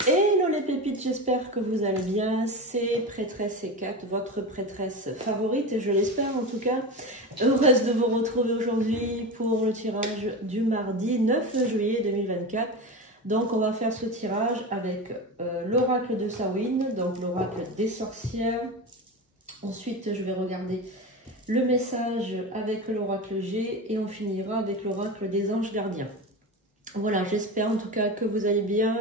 Hello les pépites, j'espère que vous allez bien. C'est Prêtresse C4, votre prêtresse favorite, je l'espère en tout cas. Heureuse de vous retrouver aujourd'hui pour le tirage du mardi 9 juillet 2024. Donc on va faire ce tirage avec l'oracle de Samhain, donc l'oracle des sorcières. Ensuite je vais regarder le message avec l'oracle G et on finira avec l'oracle des anges gardiens. Voilà, j'espère en tout cas que vous allez bien.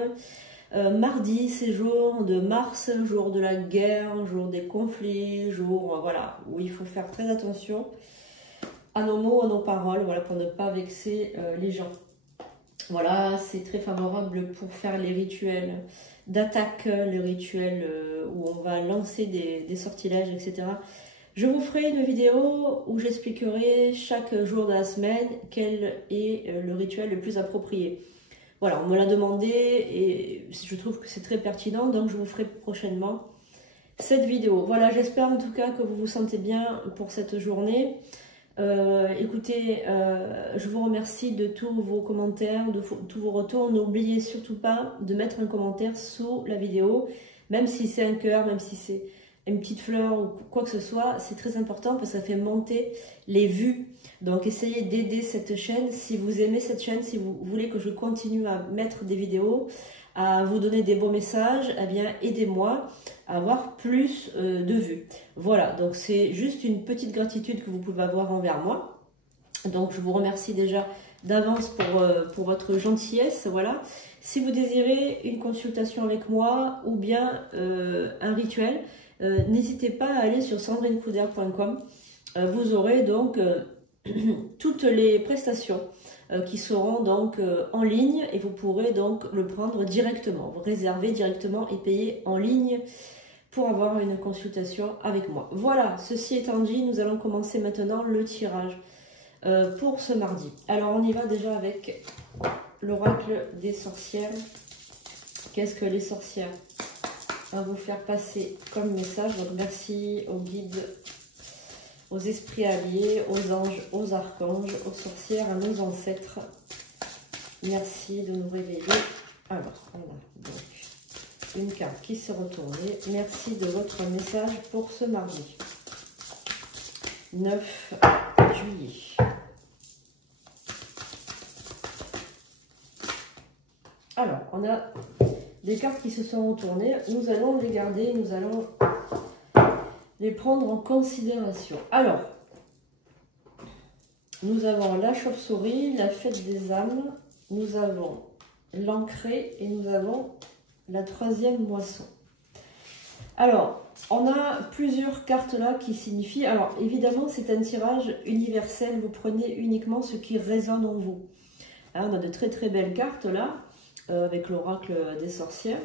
Mardi, c'est jour de Mars, jour de la guerre, jour des conflits, jour voilà, où il faut faire très attention à nos mots, à nos paroles, voilà, pour ne pas vexer les gens. Voilà, c'est très favorable pour faire les rituels d'attaque, les rituels où on va lancer des sortilèges, etc. Je vous ferai une vidéo où j'expliquerai chaque jour de la semaine quel est le rituel le plus approprié. Voilà, on me l'a demandé et je trouve que c'est très pertinent, donc je vous ferai prochainement cette vidéo. Voilà, j'espère en tout cas que vous vous sentez bien pour cette journée. Écoutez, je vous remercie de tous vos commentaires, de tous vos retours. N'oubliez surtout pas de mettre un commentaire sous la vidéo, même si c'est un cœur, même si c'est une petite fleur ou quoi que ce soit, c'est très important parce que ça fait monter les vues. Donc essayez d'aider cette chaîne si vous aimez cette chaîne, si vous voulez que je continue à mettre des vidéos, à vous donner des beaux messages, eh bien aidez-moi à avoir plus de vues. Voilà, donc c'est juste une petite gratitude que vous pouvez avoir envers moi. Donc je vous remercie déjà d'avance pour votre gentillesse. Voilà. Si vous désirez une consultation avec moi ou bien un rituel, n'hésitez pas à aller sur sandrinecoudert.com. Vous aurez donc toutes les prestations qui seront donc en ligne et vous pourrez donc le prendre directement, vous réserver directement et payer en ligne pour avoir une consultation avec moi. Voilà, ceci étant dit, nous allons commencer maintenant le tirage pour ce mardi. Alors on y va déjà avec l'oracle des sorcières. Qu'est-ce que les sorcières vont vous faire passer comme message? Donc merci aux guides, aux esprits alliés, aux anges, aux archanges, aux sorcières, à nos ancêtres. Merci de nous révéler. Alors, on a donc une carte qui s'est retournée. Merci de votre message pour ce mardi 9 juillet. Alors, on a des cartes qui se sont retournées. Nous allons les garder, nous allons les prendre en considération. Alors, nous avons la chauve-souris, la fête des âmes, nous avons l'ancré et nous avons la troisième moisson. Alors, on a plusieurs cartes là qui signifient... Alors, évidemment, c'est un tirage universel. Vous prenez uniquement ce qui résonne en vous. Hein, on a de très très belles cartes là, avec l'oracle des sorcières.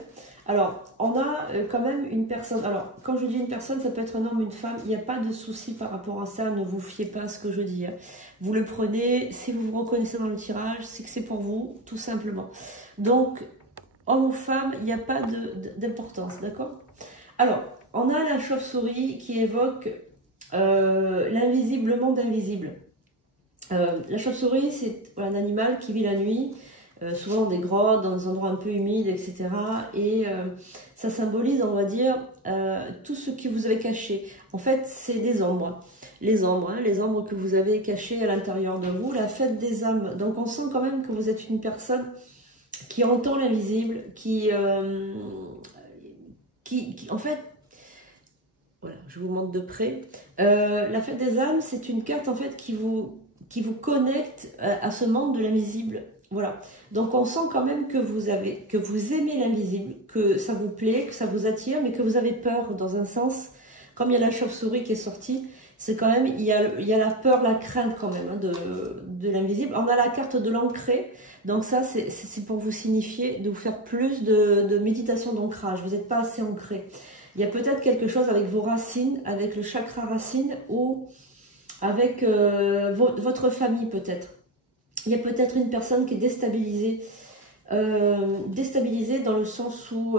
Alors, on a quand même une personne. Alors, quand je dis une personne, ça peut être un homme, une femme. Il n'y a pas de souci par rapport à ça. Ne vous fiez pas à ce que je dis. Hein. Vous le prenez. Si vous vous reconnaissez dans le tirage, c'est que c'est pour vous, tout simplement. Donc, homme ou femme, il n'y a pas d'importance, d'accord? Alors, on a la chauve-souris qui évoque l'invisible, le monde invisible. La chauve-souris, c'est un animal qui vit la nuit. Souvent dans des grottes, dans des endroits un peu humides, etc. Et ça symbolise, on va dire, tout ce que vous avez caché. En fait, c'est des ombres. Les ombres, hein, les ombres que vous avez cachées à l'intérieur de vous. La fête des âmes. Donc on sent quand même que vous êtes une personne qui entend l'invisible, qui en fait... Voilà, je vous montre de près. La fête des âmes, c'est une carte en fait qui vous connecte à ce monde de l'invisible. Voilà, donc on sent quand même que vous aimez l'invisible, que ça vous plaît, que ça vous attire, mais que vous avez peur dans un sens. Comme il y a la chauve-souris qui est sortie, c'est quand même, il y a la peur, la crainte quand même hein, de l'invisible. On a la carte de l'ancré, donc ça c'est pour vous signifier de vous faire plus de méditation d'ancrage. Vous n'êtes pas assez ancré. Il y a peut-être quelque chose avec vos racines, avec le chakra racine ou avec votre famille peut-être. Il y a peut-être une personne qui est déstabilisée. Déstabilisée dans le sens où,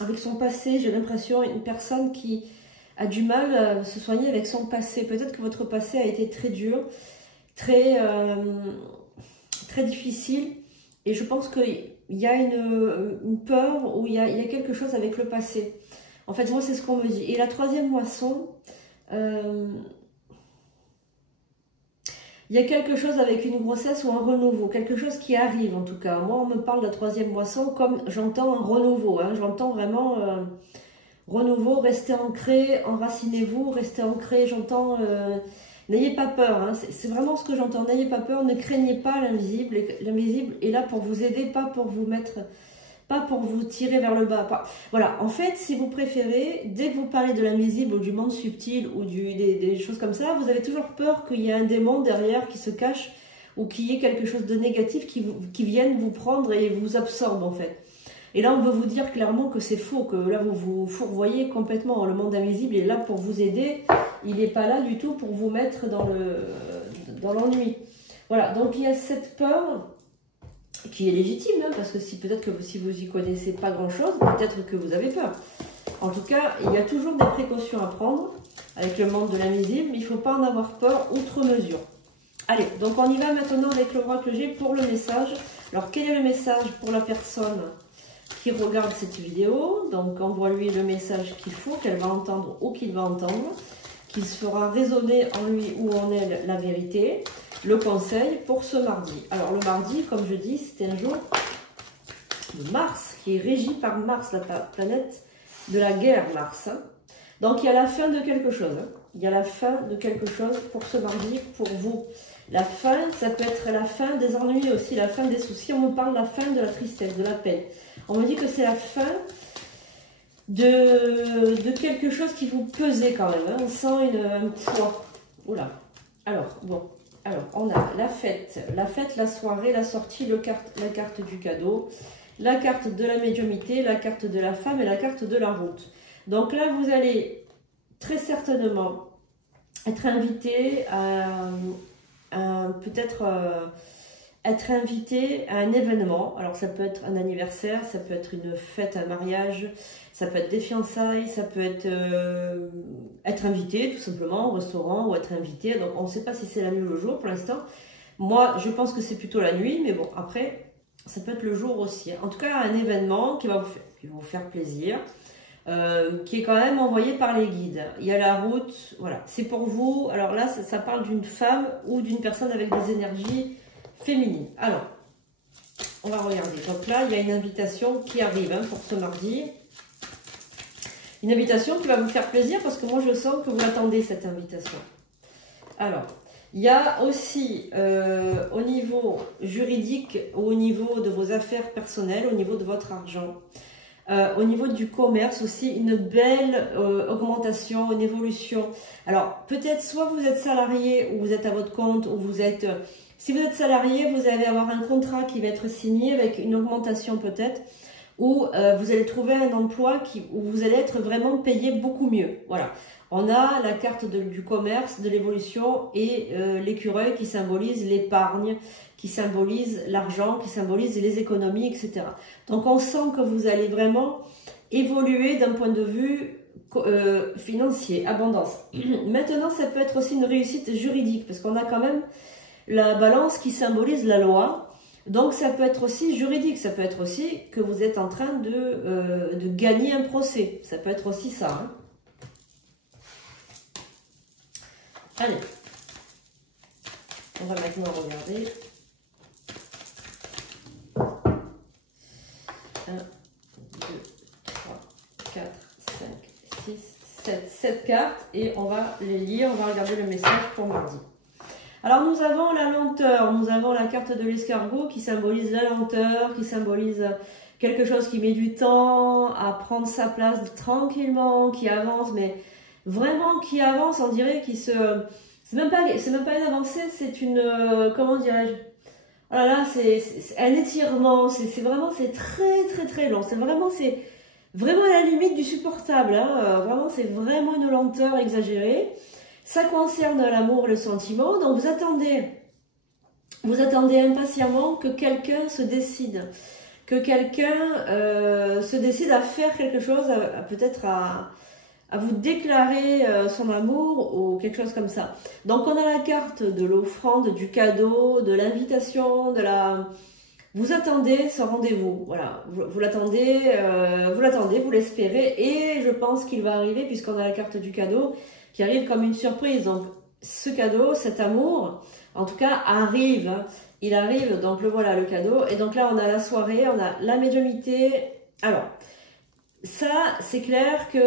avec son passé, j'ai l'impression, une personne qui a du mal à se soigner avec son passé. Peut-être que votre passé a été très dur, très difficile. Et je pense qu'il y a une peur ou il y a quelque chose avec le passé. En fait, moi, c'est ce qu'on me dit. Et la troisième moisson, il y a quelque chose avec une grossesse ou un renouveau, quelque chose qui arrive en tout cas. Moi, on me parle de la troisième moisson comme j'entends un renouveau. Hein. J'entends vraiment renouveau, restez ancré, enracinez-vous, restez ancré. J'entends, n'ayez pas peur. Hein. C'est vraiment ce que j'entends. N'ayez pas peur, ne craignez pas l'invisible. L'invisible est là pour vous aider, pas pour vous mettre... pas pour vous tirer vers le bas. Pas... Voilà, en fait, si vous préférez, dès que vous parlez de l'invisible ou du monde subtil ou des choses comme ça, vous avez toujours peur qu'il y ait un démon derrière qui se cache ou qu'il y ait quelque chose de négatif qui vienne vous prendre et vous absorbe en fait. Et là, on veut vous dire clairement que c'est faux, que là, vous vous fourvoyez complètement. Le monde invisible est là pour vous aider. Il n'est pas là du tout pour vous mettre dans l'ennui. Voilà, donc il y a cette peur qui est légitime, hein, parce que peut-être que si vous y connaissez pas grand-chose, peut-être que vous avez peur. En tout cas, il y a toujours des précautions à prendre avec le monde de l'invisible, mais il ne faut pas en avoir peur outre mesure. Allez, donc on y va maintenant avec l'oracle G pour le message. Alors, quel est le message pour la personne qui regarde cette vidéo? Donc, envoie-lui le message qu'il faut, qu'elle va entendre ou qu'il va entendre, qu'il se fera résonner en lui ou en elle la vérité. Le conseil pour ce mardi. Alors, le mardi, comme je dis, c'est un jour de Mars, qui est régi par Mars, la planète de la guerre, Mars. Hein. Donc, il y a la fin de quelque chose. Hein. Il y a la fin de quelque chose pour ce mardi, pour vous. La fin, ça peut être la fin des ennuis aussi, la fin des soucis. On me parle de la fin de la tristesse, de la peine. On me dit que c'est la fin de quelque chose qui vous pesait quand même. Hein. On sent un poids. Oula. Alors, bon. Alors, on a la fête, la soirée, la sortie, la carte du cadeau, la carte de la médiumnité, la carte de la femme et la carte de la route. Donc là, vous allez très certainement être invité peut-être être invité à un événement. Alors, ça peut être un anniversaire, ça peut être une fête, un mariage, ça peut être des fiançailles, ça peut être invité tout simplement au restaurant ou être invité. Donc, on ne sait pas si c'est la nuit ou le jour pour l'instant. Moi, je pense que c'est plutôt la nuit, mais bon, après, ça peut être le jour aussi. En tout cas, un événement qui va vous faire plaisir, qui est quand même envoyé par les guides. Il y a la route, voilà, c'est pour vous. Alors là, ça parle d'une femme ou d'une personne avec des énergies féminines. Alors, on va regarder. Donc là, il y a une invitation qui arrive hein, pour ce mardi. Une invitation qui va vous faire plaisir parce que moi, je sens que vous attendez cette invitation. Alors, il y a aussi au niveau juridique, au niveau de vos affaires personnelles, au niveau de votre argent, au niveau du commerce aussi, une belle augmentation, une évolution. Alors, peut-être soit vous êtes salarié ou vous êtes à votre compte ou vous êtes... si vous êtes salarié, vous allez avoir un contrat qui va être signé avec une augmentation peut-être, ou vous allez trouver un emploi où vous allez être vraiment payé beaucoup mieux. Voilà. On a la carte du commerce, de l'évolution et l'écureuil qui symbolise l'épargne, qui symbolise l'argent, qui symbolise les économies, etc. Donc on sent que vous allez vraiment évoluer d'un point de vue financier, abondance. Maintenant, ça peut être aussi une réussite juridique, parce qu'on a quand même la balance qui symbolise la loi. Donc ça peut être aussi juridique, ça peut être aussi que vous êtes en train de gagner un procès. Ça peut être aussi ça. Hein. Allez, on va maintenant regarder. 1, 2, 3, 4, 5, 6, 7. 7 cartes et on va les lire, on va regarder le message pour mardi. Alors nous avons la lenteur, nous avons la carte de l'escargot qui symbolise la lenteur, qui symbolise quelque chose qui met du temps à prendre sa place tranquillement, qui avance, mais vraiment qui avance, on dirait qu'il se... C'est même pas une avancée, c'est une... comment dirais-je? Oh là là, c'est un étirement, c'est vraiment, c'est très long, c'est vraiment à la limite du supportable, hein. Vraiment, c'est vraiment une lenteur exagérée. Ça concerne l'amour et le sentiment, donc vous attendez impatiemment que quelqu'un se décide, que quelqu'un se décide à faire quelque chose, peut-être à vous déclarer son amour ou quelque chose comme ça. Donc on a la carte de l'offrande, du cadeau, de l'invitation, Vous attendez ce rendez-vous, voilà, vous l'attendez, vous l'espérez, et je pense qu'il va arriver puisqu'on a la carte du cadeau qui arrive comme une surprise. Donc ce cadeau, cet amour, en tout cas arrive, hein. Il arrive, donc le voilà le cadeau, et donc là on a la soirée, on a la médiumnité. Alors ça c'est clair que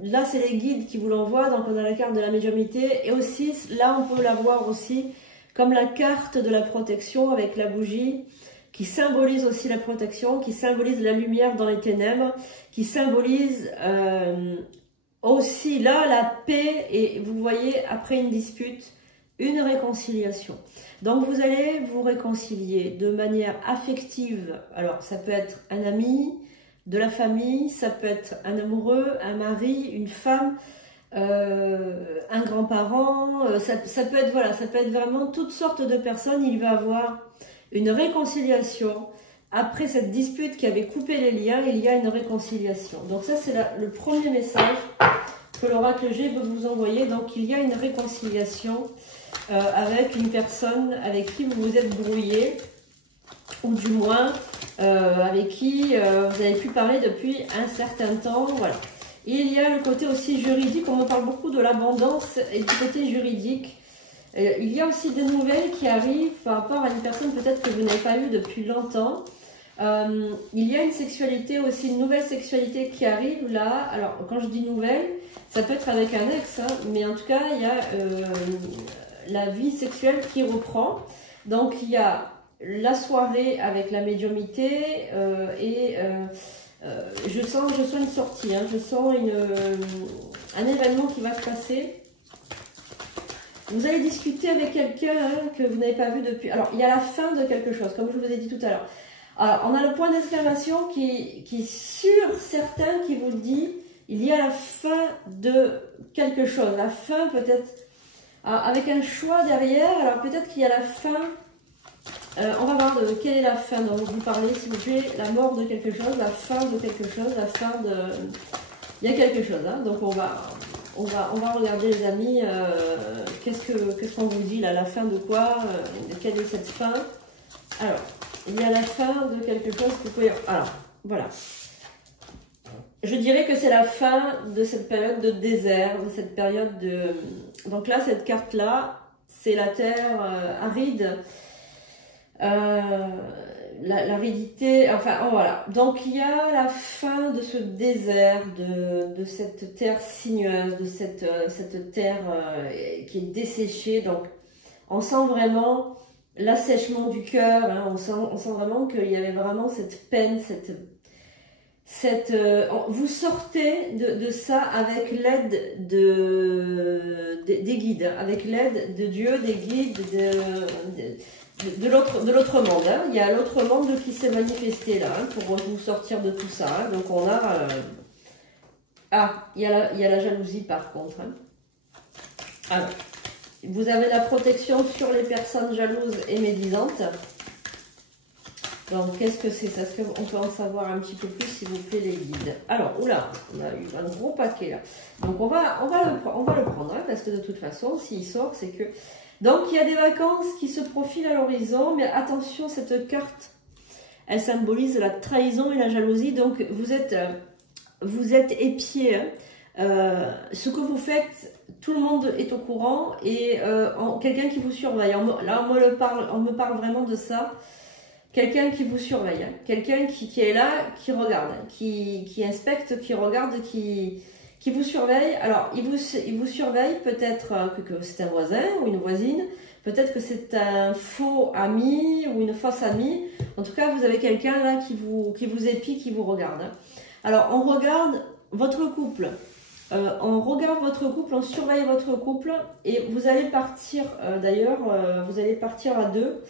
là c'est les guides qui vous l'envoient, donc on a la carte de la médiumité, et aussi là on peut la voir aussi comme la carte de la protection avec la bougie, qui symbolise aussi la protection, qui symbolise la lumière dans les ténèbres, qui symbolise aussi là la paix, et vous voyez après une dispute, une réconciliation. Donc vous allez vous réconcilier de manière affective. Alors ça peut être un ami, de la famille, ça peut être un amoureux, un mari, une femme, un grand-parent, ça peut être, voilà, ça peut être vraiment toutes sortes de personnes. Il va avoir une réconciliation. Après cette dispute qui avait coupé les liens, il y a une réconciliation. Donc ça c'est le premier message que l'oracle G veut vous envoyer. Donc il y a une réconciliation avec une personne avec qui vous vous êtes brouillé, ou du moins avec qui vous avez pu parler depuis un certain temps, voilà. Il y a le côté aussi juridique, on me parle beaucoup de l'abondance et du côté juridique. Il y a aussi des nouvelles qui arrivent par rapport à une personne peut-être que vous n'avez pas eue depuis longtemps. Il y a une sexualité aussi, une nouvelle sexualité qui arrive là. Alors quand je dis nouvelle, ça peut être avec un ex, hein, mais en tout cas il y a la vie sexuelle qui reprend. Donc il y a la soirée avec la médiumité je sens une sortie, hein, je sens un événement qui va se passer. Vous allez discuter avec quelqu'un que vous n'avez pas vu depuis. Alors, il y a la fin de quelque chose, comme je vous ai dit tout à l'heure. Alors, on a le point d'exclamation qui est sur certains qui vous dit il y a la fin de quelque chose. La fin peut-être avec un choix derrière. Alors, peut-être qu'il y a la fin. On va voir quelle est la fin dont vous parlez, s'il vous plaît. La mort de quelque chose, la fin de quelque chose, la fin de... Il y a quelque chose, hein, donc on va regarder les amis, qu'est-ce qu'on vous dit là, la fin de quoi, quelle est cette fin. Alors, il y a la fin de quelque chose que vous pouvez... Alors, voilà. Je dirais que c'est la fin de cette période de désert, de cette période de... Donc là, cette carte-là, c'est la terre aride. L'aridité, enfin oh, voilà. Donc il y a la fin de ce désert, de cette terre sinueuse, de cette terre qui est desséchée. Donc on sent vraiment l'assèchement du cœur, hein. On sent vraiment qu'il y avait vraiment cette peine, vous sortez de ça avec l'aide des guides, avec l'aide de Dieu, des guides, de l'autre monde, hein. Il y a l'autre monde qui s'est manifesté là, hein, pour vous sortir de tout ça, hein. Donc on a il y a la jalousie par contre, hein. Alors vous avez la protection sur les personnes jalouses et médisantes. Donc qu'est-ce que c'est ça? Est-ce qu'on peut en savoir un petit peu plus, s'il vous plaît, les guides? Alors oula, on a eu un gros paquet là, donc on va le prendre, hein, parce que de toute façon s'il sort c'est que... Donc, il y a des vacances qui se profilent à l'horizon, mais attention, cette carte, elle symbolise la trahison et la jalousie. Donc, vous êtes épiés, hein. Ce que vous faites, tout le monde est au courant, et quelqu'un qui vous surveille. Là, on me parle vraiment de ça. Quelqu'un qui vous surveille, hein. Quelqu'un qui est là, qui regarde, hein, qui inspecte, qui regarde, qui vous surveille. Alors, il vous surveille, peut-être que c'est un voisin ou une voisine, peut-être que c'est un faux ami ou une fausse amie. En tout cas, vous avez quelqu'un là qui vous épie, qui vous regarde, hein. Alors, on regarde votre couple. On surveille votre couple, et vous allez partir, d'ailleurs, vous allez partir à deux,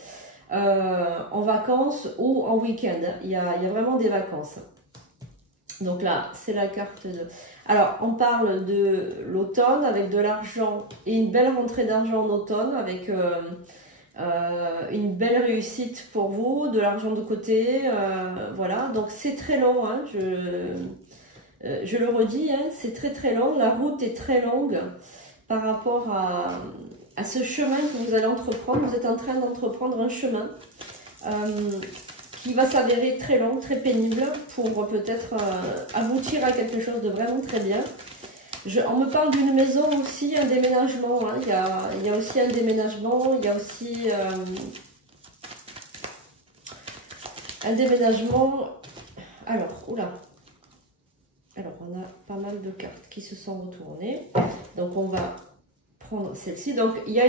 en vacances ou en week-end. Il y a vraiment des vacances. Donc là, c'est la carte de... Alors, on parle de l'automne avec de l'argent et une belle rentrée d'argent en automne avec une belle réussite pour vous, de l'argent de côté, voilà. Donc c'est très long, hein, je le redis, hein, c'est très long. La route est très longue par rapport à ce chemin que vous allez entreprendre. Vous êtes en train d'entreprendre un chemin qui va s'avérer très long, très pénible pour peut-être aboutir à quelque chose de vraiment très bien. On me parle d'une maison aussi, un déménagement. Hein. Il y a aussi un déménagement, il y a aussi un déménagement. Alors, oula. Alors, on a pas mal de cartes qui se sont retournées. Donc, on va prendre celle-ci. Donc, il y a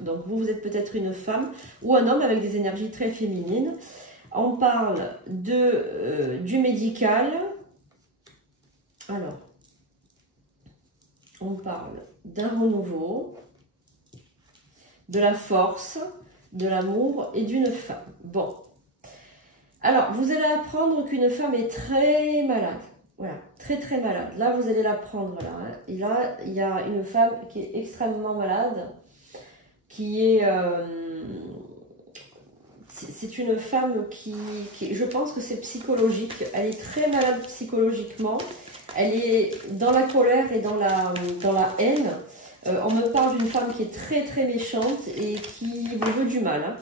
donc vous êtes peut-être une femme ou un homme avec des énergies très féminines. On parle du médical. Alors, on parle d'un renouveau, de la force, de l'amour et d'une femme. Bon. Alors, vous allez apprendre qu'une femme est très malade. Voilà, très très malade. Là, vous allez l'apprendre là. Hein. Et là, il y a une femme qui est extrêmement malade, qui est... c'est une femme qui... Je pense que c'est psychologique. Elle est très malade psychologiquement. Elle est dans la colère et dans la haine. On me parle d'une femme qui est très très méchante et qui vous veut du mal. Hein.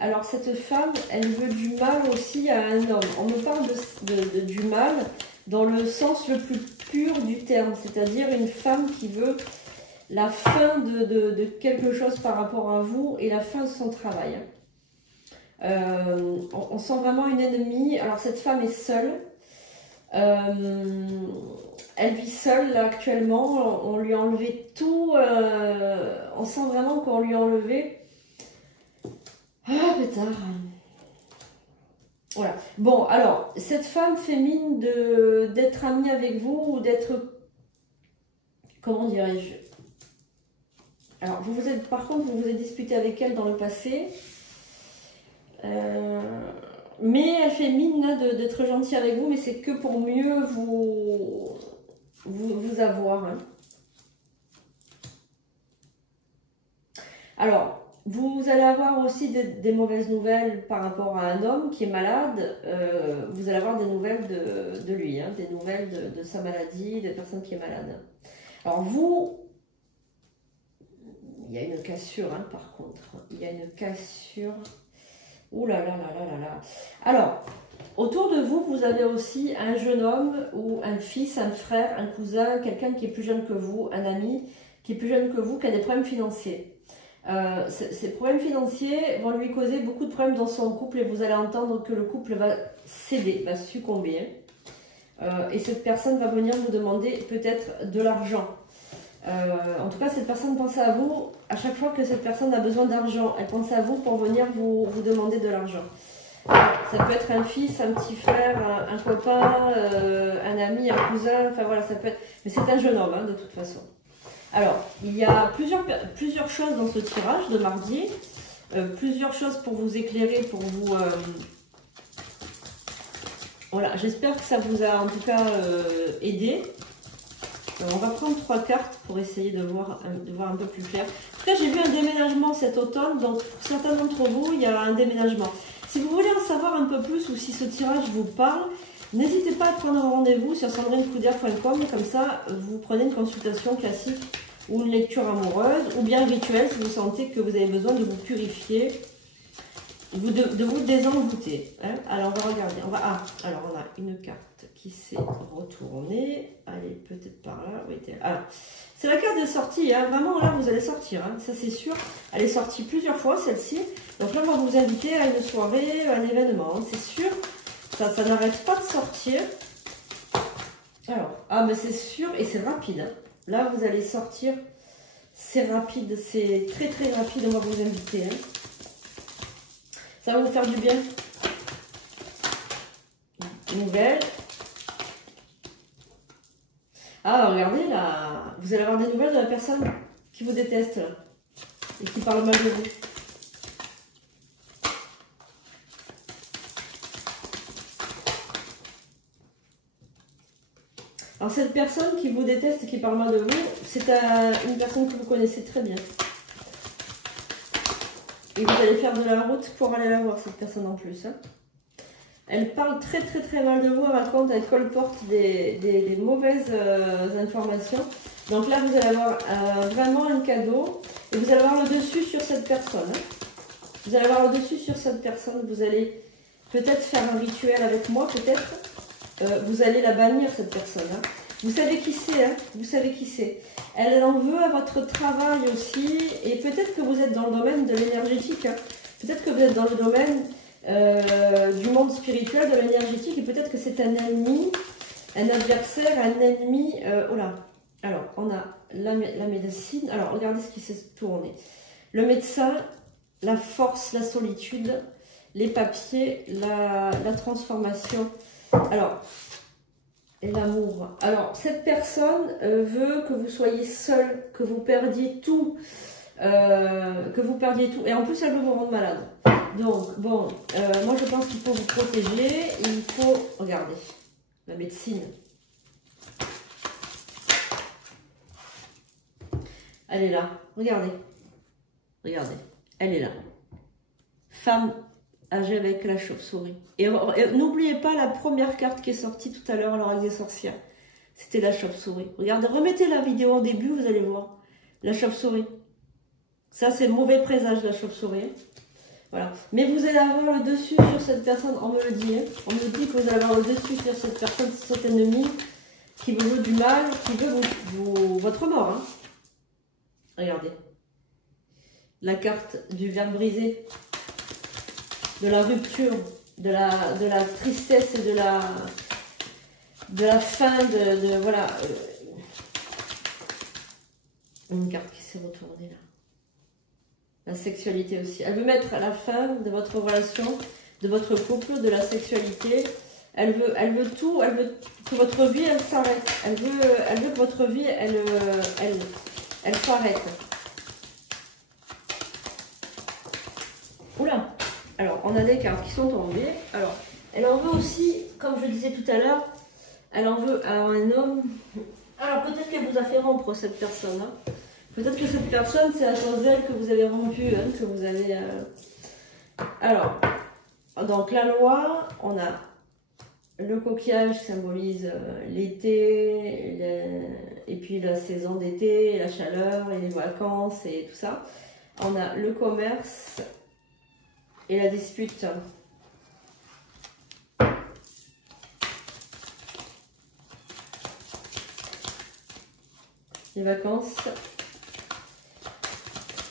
Alors cette femme, elle veut du mal aussi à un homme. On me parle du mal dans le sens le plus pur du terme, c'est-à-dire une femme qui veut la fin de quelque chose par rapport à vous et la fin de son travail. On sent vraiment une ennemie. Alors cette femme est seule. Elle vit seule là, actuellement. On lui a enlevé tout. On sent vraiment qu'on lui a enlevé. Ah, pétard. Voilà. Bon, alors, cette femme fait mine d'être amie avec vous ou d'être... Comment dirais-je? Alors, par contre, vous vous êtes disputé avec elle dans le passé. Mais elle fait mine d'être gentille avec vous, mais c'est que pour mieux vous avoir. Hein. Alors... Vous allez avoir aussi des mauvaises nouvelles par rapport à un homme qui est malade. Vous allez avoir des nouvelles de lui, hein, des nouvelles de sa maladie, des personnes qui est malade. Alors vous, il y a une cassure hein, par contre. Il y a une cassure. Ouh là là là là là là. Alors, autour de vous, vous avez aussi un jeune homme ou un fils, un frère, un cousin, quelqu'un qui est plus jeune que vous, un ami qui est plus jeune que vous, qui a des problèmes financiers. Ces problèmes financiers vont lui causer beaucoup de problèmes dans son couple et vous allez entendre que le couple va céder, va succomber. Et cette personne va venir vous demander peut-être de l'argent. En tout cas, cette personne pense à vous à chaque fois que cette personne a besoin d'argent. Elle pense à vous pour venir vous demander de l'argent. Ça peut être un fils, un petit frère, un copain, un ami, un cousin, enfin voilà, ça peut être... Mais c'est un jeune homme, hein, de toute façon. Alors, il y a plusieurs choses dans ce tirage de mardi, plusieurs choses pour vous éclairer, pour vous... Voilà, j'espère que ça vous a en tout cas aidé. Alors, on va prendre 3 cartes pour essayer de voir un peu plus clair. En tout cas, j'ai vu un déménagement cet automne, donc pour certains d'entre vous, il y a un déménagement. Si vous voulez en savoir un peu plus ou si ce tirage vous parle, n'hésitez pas à prendre un rendez-vous sur sandrinecoudert.com, comme ça vous prenez une consultation classique ou une lecture amoureuse, ou bien rituel si vous sentez que vous avez besoin de vous purifier, de vous désenvoûter. Hein. Alors on va regarder, alors on a une carte qui s'est retournée, allez peut-être par là, oui, alors c'est la carte de sortie, hein. Vraiment là vous allez sortir, hein. Ça c'est sûr, elle est sortie plusieurs fois celle-ci, donc là on va vous inviter à une soirée, à un événement, hein. C'est sûr, ça n'arrête pas de sortir. Alors, mais c'est sûr et c'est rapide, hein. Là, vous allez sortir, c'est rapide, c'est très très rapide, on va vous inviter. Hein. Ça va vous faire du bien. Nouvelle. Ah, regardez là, vous allez avoir des nouvelles de la personne qui vous déteste là, et qui parle mal de vous. Alors cette personne qui vous déteste et qui parle mal de vous, c'est une personne que vous connaissez très bien. Et vous allez faire de la route pour aller la voir, cette personne en plus. Hein. Elle parle très très très mal de vous, elle raconte, elle colporte des mauvaises informations. Donc là, vous allez avoir vraiment un cadeau et vous allez avoir le dessus sur cette personne. Hein. Vous allez avoir le dessus sur cette personne, vous allez peut-être faire un rituel avec moi, peut-être. Vous allez la bannir, cette personne. Hein. Vous savez qui c'est, hein, vous savez qui c'est. Elle en veut à votre travail aussi et peut-être que vous êtes dans le domaine de l'énergétique. Hein. Peut-être que vous êtes dans le domaine du monde spirituel, de l'énergétique, et peut-être que c'est un ennemi, un adversaire, un ennemi. Oh là. Alors, on a la médecine. Alors, regardez ce qui s'est tourné. Le médecin, la force, la solitude, les papiers, la transformation. Alors, et l'amour. Alors, cette personne veut que vous soyez seul, que vous perdiez tout. Et en plus elle veut vous rendre malade. Donc bon, moi je pense qu'il faut vous protéger. Il faut, regardez, la médecine. Elle est là, regardez, regardez, elle est là. Femme âgée avec la chauve-souris. Et n'oubliez pas la première carte qui est sortie tout à l'heure à l'oracle des sorcières. C'était la chauve-souris. Regardez, remettez la vidéo au début, vous allez voir. La chauve-souris. Ça, c'est le mauvais présage, la chauve-souris. Voilà. Mais vous allez avoir le dessus sur cette personne, on me le dit. Hein. On me dit que vous allez avoir le dessus sur cette personne, cet ennemi qui vous veut du mal, qui veut votre mort. Hein. Regardez. La carte du verre brisé, de la rupture, de la tristesse et de la fin, voilà. Une carte qui s'est retournée là. La sexualité aussi. Elle veut mettre à la fin de votre relation, de votre couple, de la sexualité. Elle veut tout. Elle veut que votre vie, elle s'arrête. Elle veut que votre vie, elle s'arrête. Oula. Alors, on a des cartes qui sont tombées. Alors, elle en veut aussi, comme je disais tout à l'heure, elle en veut à un homme. Alors, peut-être qu'elle vous a fait rompre cette personne. Hein. Peut-être que cette personne, c'est à cause d'elle que vous avez rompu, hein, que vous avez... Alors, donc la loi, on a le coquillage qui symbolise l'été, et puis la saison d'été, la chaleur, et les vacances, et tout ça. On a le commerce et la dispute. Les vacances...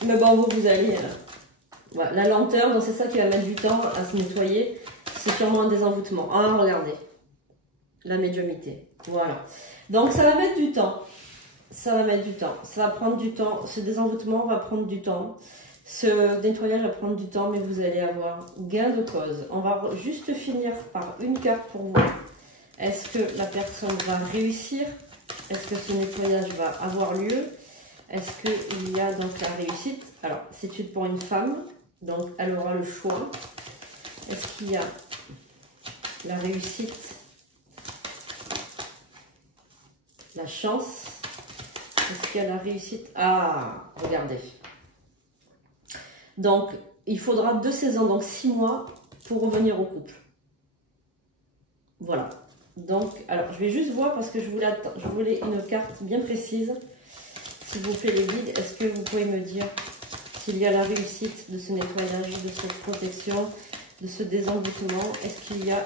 Mais bon, vous allez... voilà, la lenteur, donc c'est ça qui va mettre du temps à se nettoyer. C'est sûrement un désenvoûtement. Ah, regardez. La médiumnité. Voilà. Donc, ça va mettre du temps. Ça va mettre du temps. Ça va prendre du temps. Ce désenvoûtement va prendre du temps. Ce nettoyage va prendre du temps, mais vous allez avoir gain de cause. On va juste finir par une carte pour vous. Est-ce que la personne va réussir? Est-ce que ce nettoyage va avoir lieu? Est-ce qu'il y a donc la réussite? Alors, c'est pour une femme, donc elle aura le choix. Est-ce qu'il y a la réussite? La chance? Est-ce qu'il y a la réussite? Ah, regardez. Donc, il faudra 2 saisons, donc 6 mois, pour revenir au couple. Voilà. Donc, alors, je vais juste voir parce que je voulais une carte bien précise. S'il vous plaît, les guides, est-ce que vous pouvez me dire s'il y a la réussite de ce nettoyage, de cette protection, de ce désenvoûtement? Est-ce qu'il y a...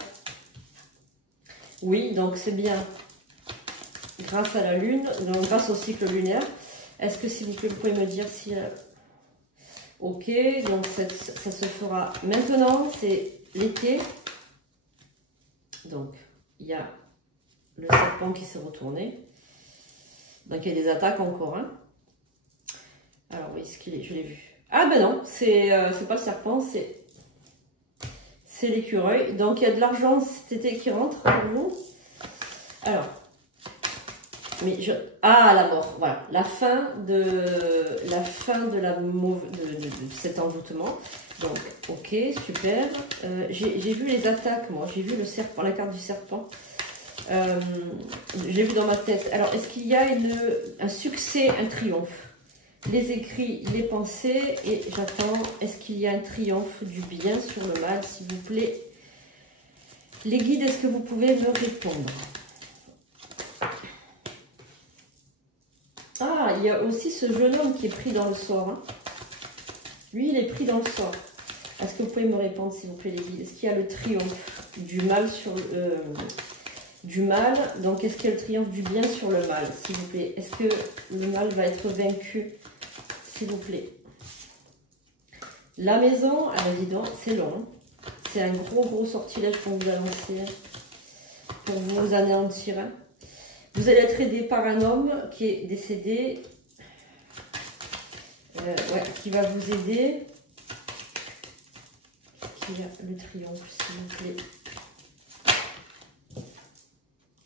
Oui, donc c'est bien grâce à la lune, donc grâce au cycle lunaire. Est-ce que, s'il vous plaît, vous pouvez me dire si... Ok, donc ça se fera maintenant, c'est l'été. Donc, il y a le serpent qui s'est retourné. Donc, il y a des attaques encore. Hein. Alors, oui, ce qu'il est, je l'ai vu. Ah, ben non, c'est pas le serpent, c'est l'écureuil. Donc, il y a de l'argent cet été qui rentre pour vous. Alors, ah, la mort, voilà. La fin de cet envoûtement. Donc, ok, super. J'ai vu les attaques, moi. J'ai vu le serpent, la carte du serpent. J'ai vu dans ma tête. Alors, est-ce qu'il y a un succès, un triomphe? Les écrits, les pensées, et j'attends. Est-ce qu'il y a un triomphe du bien sur le mal, s'il vous plaît? Les guides, est-ce que vous pouvez me répondre? Ah, il y a aussi ce jeune homme qui est pris dans le sort. Hein. Lui, il est pris dans le sort. Est-ce que vous pouvez me répondre, s'il vous plaît, les guides? Est-ce qu'il y a le triomphe du mal sur du mal? Donc, est-ce qu'il y a le triomphe du bien sur le mal, s'il vous plaît? Est-ce que le mal va être vaincu, s'il vous plaît? La maison, alors dis donc, c'est long. C'est un gros sortilège qu'on vous a lancé pour vous anéantir. Vous allez être aidé par un homme qui est décédé, qui va vous aider. Qui a le triomphe, s'il vous plaît?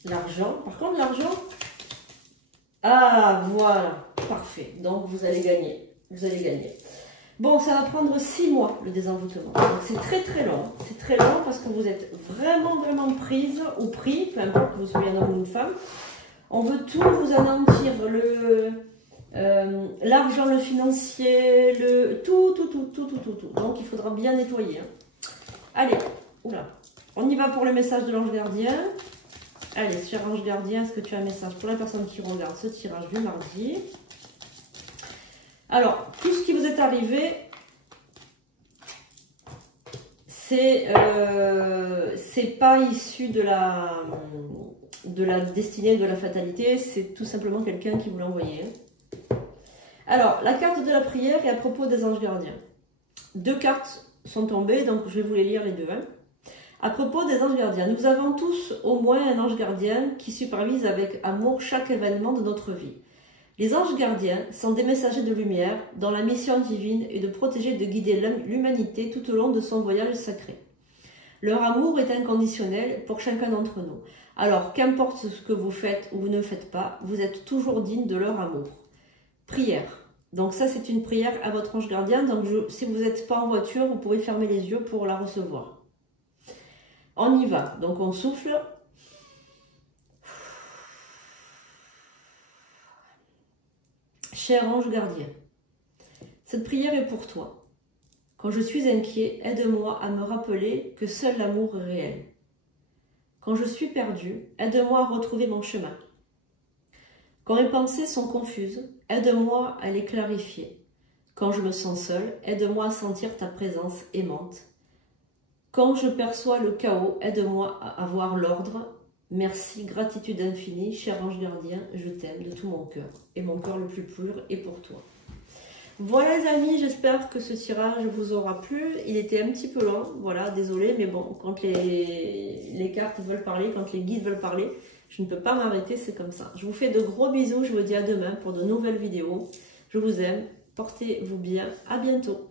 L'argent. Par contre, l'argent... Ah, voilà. Parfait. Donc, vous allez gagner. Vous allez gagner. Bon, ça va prendre 6 mois, le désenvoûtement. Donc, c'est très long. C'est très long parce que vous êtes vraiment prise ou pris, peu importe que vous soyez un homme ou une femme. On veut tout vous anéantir. L'argent, le financier, tout. Donc, il faudra bien nettoyer. Hein. Allez, oula. On y va pour le message de l'ange gardien. Allez, cher ange gardien, est-ce que tu as un message pour la personne qui regarde ce tirage du mardi? Alors, tout ce qui vous est arrivé, c'est pas issu de la destinée, de la fatalité, c'est tout simplement quelqu'un qui vous l'a envoyé. Alors, la carte de la prière est à propos des anges gardiens. 2 cartes sont tombées, donc je vais vous les lire les deux. Hein. À propos des anges gardiens, nous avons tous au moins un ange gardien qui supervise avec amour chaque événement de notre vie. Les anges gardiens sont des messagers de lumière dont la mission divine est de protéger et de guider l'humanité tout au long de son voyage sacré. Leur amour est inconditionnel pour chacun d'entre nous. Alors, qu'importe ce que vous faites ou vous ne faites pas, vous êtes toujours digne de leur amour. Prière. Donc ça, c'est une prière à votre ange gardien. Donc si vous n'êtes pas en voiture, vous pouvez fermer les yeux pour la recevoir. On y va. Donc on souffle. Cher ange gardien, cette prière est pour toi. Quand je suis inquiet, aide-moi à me rappeler que seul l'amour est réel. Quand je suis perdu, aide-moi à retrouver mon chemin. Quand mes pensées sont confuses, aide-moi à les clarifier. Quand je me sens seule, aide-moi à sentir ta présence aimante. Quand je perçois le chaos, aide-moi à avoir l'ordre. Merci, gratitude infinie, cher ange gardien, je t'aime de tout mon cœur. Et mon cœur le plus pur est pour toi. Voilà les amis, j'espère que ce tirage vous aura plu. Il était un petit peu long, voilà, désolé, mais bon, quand les cartes veulent parler, quand les guides veulent parler, je ne peux pas m'arrêter, c'est comme ça. Je vous fais de gros bisous, je vous dis à demain pour de nouvelles vidéos. Je vous aime, portez-vous bien, à bientôt.